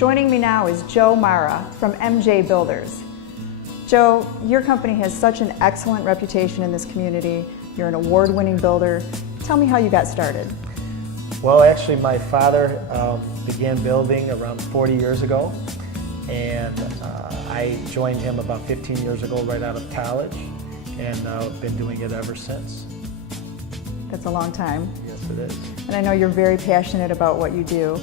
Joining me now is Joe Mara from MJ Builders. Joe, your company has such an excellent reputation in this community. You're an award-winning builder. Tell me how you got started. Well, actually, my father began building around 40 years ago, and I joined him about 15 years ago right out of college, and been doing it ever since. That's a long time. Yes, it is. And I know you're very passionate about what you do.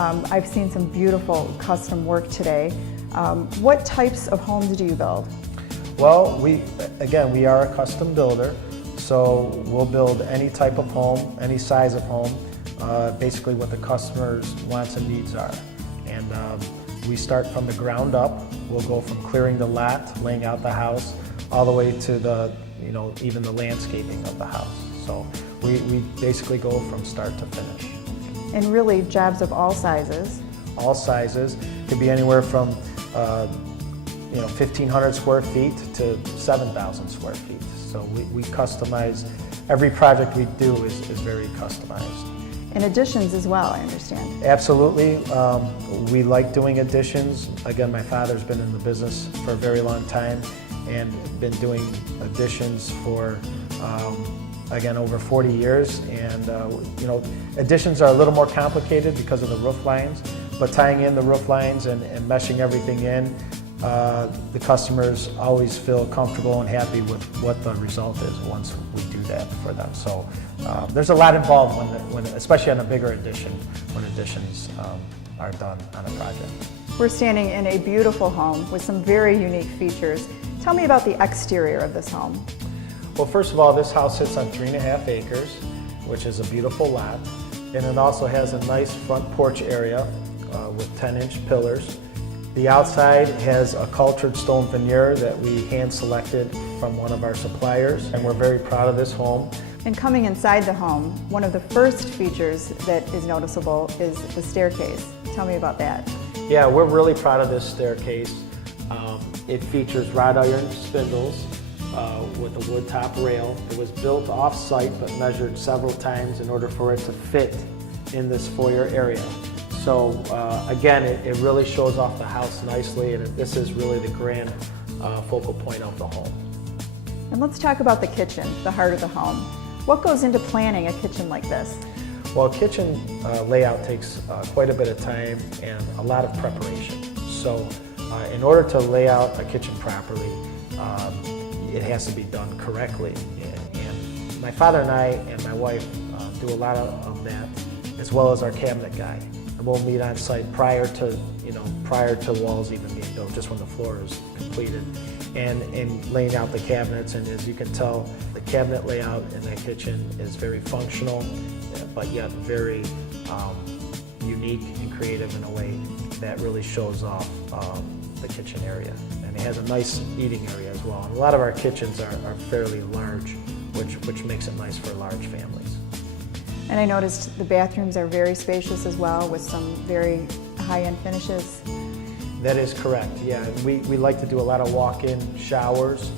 I've seen some beautiful custom work today. What types of homes do you build? Well, we are a custom builder, so we'll build any type of home, any size of home, basically what the customer's wants and needs are. And we start from the ground up. We'll go from clearing the lot, laying out the house, all the way to the, even the landscaping of the house. So we basically go from start to finish. And really, jobs of all sizes. All sizes. Could be anywhere from 1,500 square feet to 7,000 square feet. So we customize, every project we do is very customized. And additions as well, I understand. Absolutely. We like doing additions. Again, my father's been in the business for a very long time and been doing additions for again, over 40 years, and additions are a little more complicated because of the roof lines, but tying in the roof lines and meshing everything in, the customers always feel comfortable and happy with what the result is once we do that for them. So there's a lot involved when especially on a bigger addition, when additions are done on a project. We're standing in a beautiful home with some very unique features. Tell me about the exterior of this home. Well, first of all, this house sits on 3.5 acres, which is a beautiful lot, and it also has a nice front porch area with 10-inch pillars. The outside has a cultured stone veneer that we hand-selected from one of our suppliers, and we're very proud of this home. And coming inside the home, one of the first features that is noticeable is the staircase. Tell me about that. Yeah, we're really proud of this staircase. It features wrought iron spindles with a wood top rail. It was built off-site but measured several times in order for it to fit in this foyer area. So again, it really shows off the house nicely, and this is really the grand focal point of the home. And let's talk about the kitchen, the heart of the home. What goes into planning a kitchen like this? Well, a kitchen layout takes quite a bit of time and a lot of preparation. So in order to lay out a kitchen properly, it has to be done correctly. And my father and I and my wife do a lot of that, as well as our cabinet guy. And we'll meet on site prior to walls even being built, just when the floor is completed, and laying out the cabinets. And as you can tell, the cabinet layout in that kitchen is very functional, but yet very unique and creative in a way that really shows off the kitchen area. And it has a nice eating area as well. And a lot of our kitchens are fairly large, which makes it nice for large families. And I noticed the bathrooms are very spacious as well, with some very high-end finishes. That is correct, yeah. We like to do a lot of walk-in showers.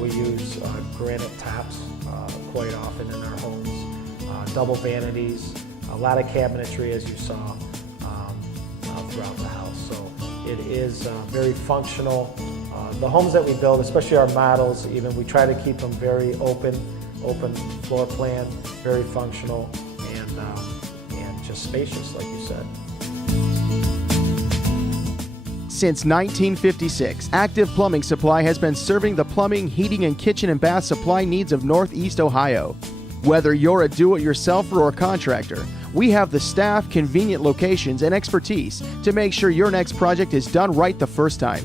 We use granite tops quite often in our homes, double vanities, a lot of cabinetry, as you saw, throughout the house. So it is very functional. The homes that we build, especially our models, even, we try to keep them very open floor plan, very functional, and just spacious, like you said. Since 1956, Active Plumbing Supply has been serving the plumbing, heating, and kitchen and bath supply needs of Northeast Ohio. Whether you're a do-it-yourselfer or contractor, we have the staff, convenient locations, and expertise to make sure your next project is done right the first time.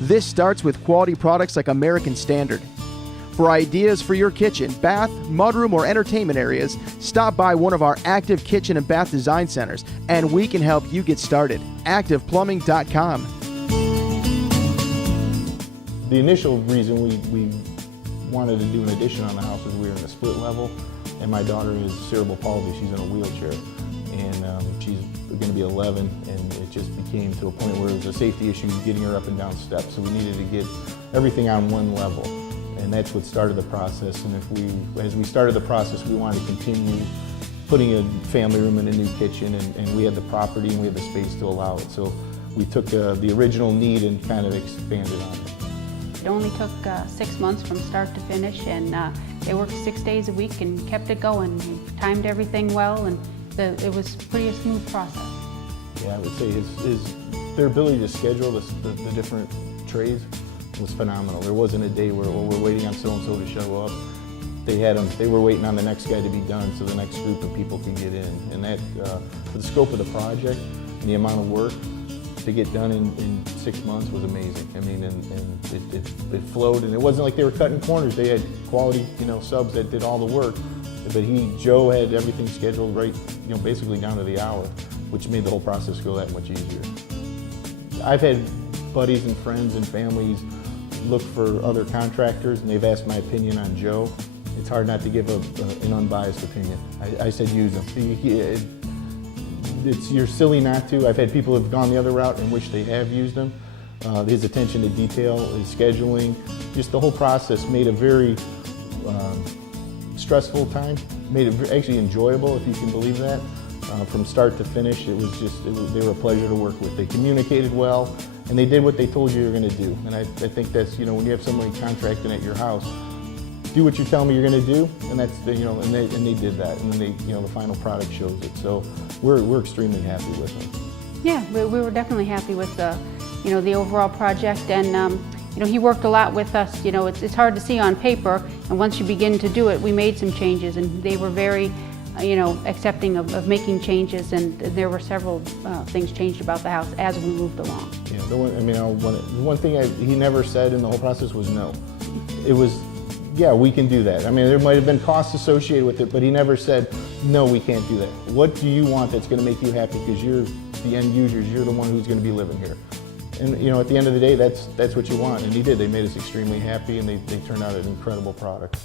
This starts with quality products like American Standard. For ideas for your kitchen, bath, mudroom, or entertainment areas, stop by one of our Active Kitchen and Bath Design Centers, and we can help you get started. ActivePlumbing.com. The initial reason we wanted to do an addition on the house is we were in a split level, and my daughter is cerebral palsy. She's in a wheelchair, and she's going to be 11, and it just became to a point where it was a safety issue getting her up and down steps. So we needed to get everything on one level, and that's what started the process. And as we started the process, we wanted to continue putting a family room in a new kitchen, and we had the property and we had the space to allow it. So we took the original need and kind of expanded on it. It only took 6 months from start to finish, and they worked 6 days a week and kept it going. We timed everything well, and it was pretty a smooth process. Yeah, I would say their ability to schedule the different trades was phenomenal. There wasn't a day where we're waiting on so-and-so to show up. They were waiting on the next guy to be done so the next group of people can get in. And that, for the scope of the project and the amount of work to get done in 6 months was amazing. I mean, and it flowed, and it wasn't like they were cutting corners. They had quality, subs that did all the work. But Joe had everything scheduled right, basically down to the hour, which made the whole process go that much easier. I've had buddies and friends and families look for other contractors, and they've asked my opinion on Joe. It's hard not to give an unbiased opinion. I said use him. You're silly not to. I've had people who have gone the other route and wish they have used him. His attention to detail, his scheduling, just the whole process made a very stressful time, made it actually enjoyable, if you can believe that. From start to finish, they were a pleasure to work with. They communicated well, and they did what they told you they were going to do. And I think that's, when you have somebody contracting at your house, do what you tell me you're going to do, and that's and they did that, and then the final product shows it. So we're extremely happy with them. Yeah, we were definitely happy with the overall project, and he worked a lot with us. It's hard to see on paper, and once you begin to do it, we made some changes, and they were very accepting of making changes, and there were several things changed about the house as we moved along. Yeah, the one thing he never said in the whole process was no. It was, yeah, we can do that. I mean, there might have been costs associated with it, but he never said, no, we can't do that. What do you want that's going to make you happy? Because you're the end users, you're the one who's going to be living here. And at the end of the day, that's what you want. And he did. They made us extremely happy, and they turned out an incredible product.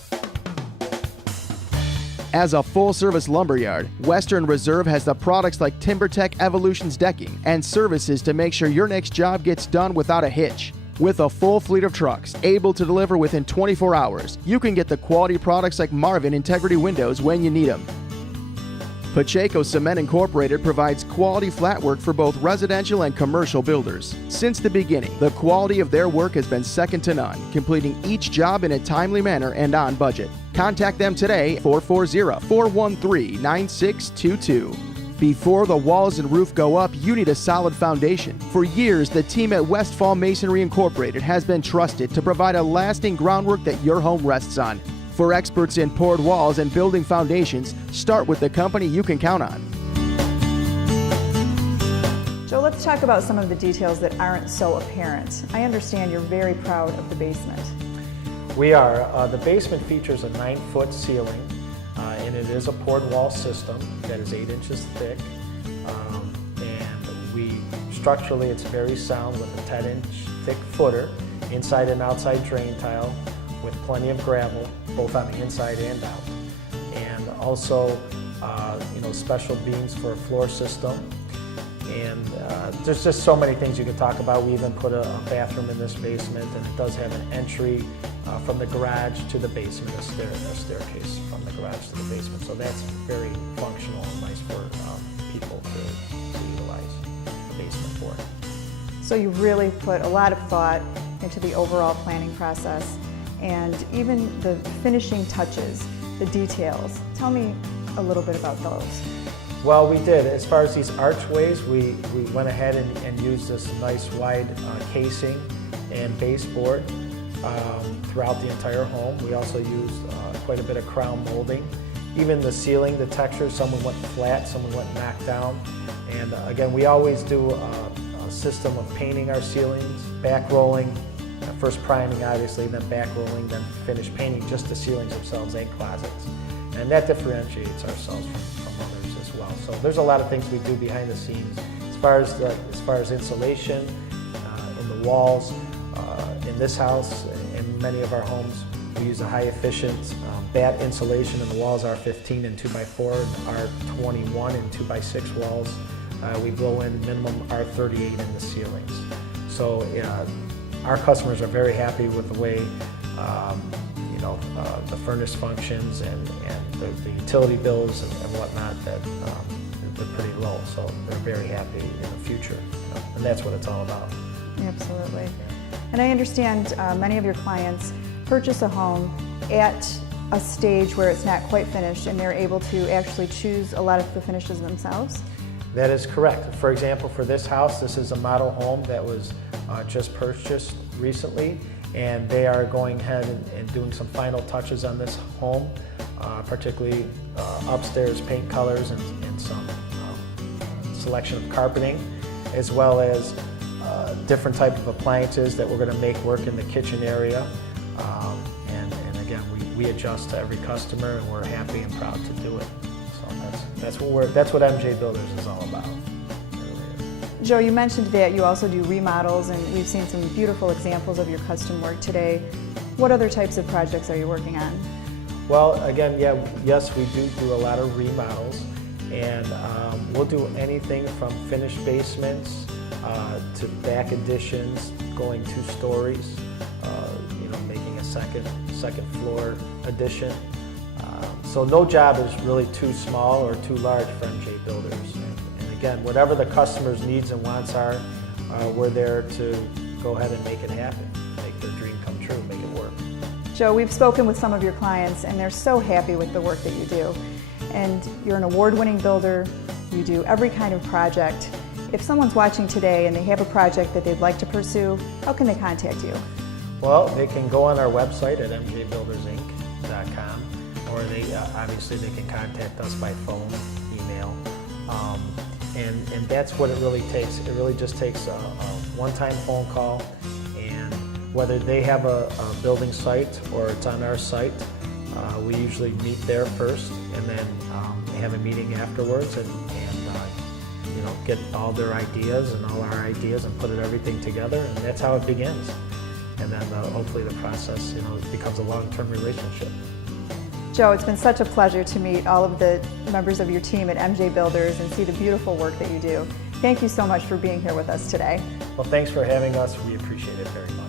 As a full-service lumberyard, Western Reserve has the products like TimberTech Evolution's decking and services to make sure your next job gets done without a hitch. With a full fleet of trucks able to deliver within 24 hours, you can get the quality products like Marvin Integrity Windows when you need them. Pacheco Cement Incorporated provides quality flat work for both residential and commercial builders. Since the beginning, the quality of their work has been second to none, completing each job in a timely manner and on budget. Contact them today, 440-413-9622. Before the walls and roof go up, you need a solid foundation. For years, the team at Westfall Masonry Incorporated has been trusted to provide a lasting groundwork that your home rests on. For experts in poured walls and building foundations, start with the company you can count on. Joe, let's talk about some of the details that aren't so apparent. I understand you're very proud of the basement. We are. The basement features a 9-foot ceiling, and it is a poured wall system that is 8 inches thick. Structurally, it's very sound with a 10-inch thick footer, inside and outside drain tile, with plenty of gravel, both on the inside and out. And also, special beams for a floor system. And there's just so many things you could talk about. We even put a bathroom in this basement, and it does have an entry from the garage to the basement, a staircase from the garage to the basement. So that's very functional and nice for people to utilize the basement for. So you really put a lot of thought into the overall planning process, and even the finishing touches, the details. Tell me a little bit about those. Well, we did. As far as these archways, we went ahead and used this nice wide casing and baseboard throughout the entire home. We also used quite a bit of crown molding. Even the ceiling, the texture, some went flat, some went knocked down. And again, we always do a system of painting our ceilings, back rolling, first priming obviously, then back rolling, then finish painting just the ceilings themselves and closets. And that differentiates ourselves from others as well. So there's a lot of things we do behind the scenes. As far as insulation in the walls, in this house, in many of our homes, we use a high efficient batt insulation in the walls, R15 and 2x4, and R21 and 2x6 walls. We blow in minimum R38 in the ceilings. So our customers are very happy with the way the furnace functions and the utility bills and whatnot, that they're pretty low, so they're very happy in the future, and that's what it's all about. Absolutely. And I understand many of your clients purchase a home at a stage where it's not quite finished and they're able to actually choose a lot of the finishes themselves. That is correct. For example, for this house, this is a model home that was just purchased recently, and they are going ahead and doing some final touches on this home, particularly upstairs paint colors and some selection of carpeting, as well as different type of appliances that we're going to make work in the kitchen area. And again, we adjust to every customer, and we're happy and proud to do it. So that's what MJ Builders is all about. Joe, you mentioned that you also do remodels, and we've seen some beautiful examples of your custom work today. What other types of projects are you working on? Well, again, yes, we do a lot of remodels, and we'll do anything from finished basements to back additions, going 2 stories, making a second floor addition. So no job is really too small or too large for MJ Builders. And again, whatever the customer's needs and wants are, we're there to go ahead and make it happen, make their dream come true, make it work. Joe, we've spoken with some of your clients and they're so happy with the work that you do. And you're an award-winning builder, you do every kind of project. If someone's watching today and they have a project that they'd like to pursue, how can they contact you? Well, they can go on our website at mjbuildersinc.com, or obviously they can contact us by phone, email, and that's what it really takes. It really just takes a one-time phone call, and whether they have a building site or it's on our site, we usually meet there first, and then have a meeting afterwards, and get all their ideas and all our ideas and put everything together, and that's how it begins. And then hopefully the process, becomes a long-term relationship. Joe, it's been such a pleasure to meet all of the members of your team at MJ Builders and see the beautiful work that you do. Thank you so much for being here with us today. Well, thanks for having us. We appreciate it very much.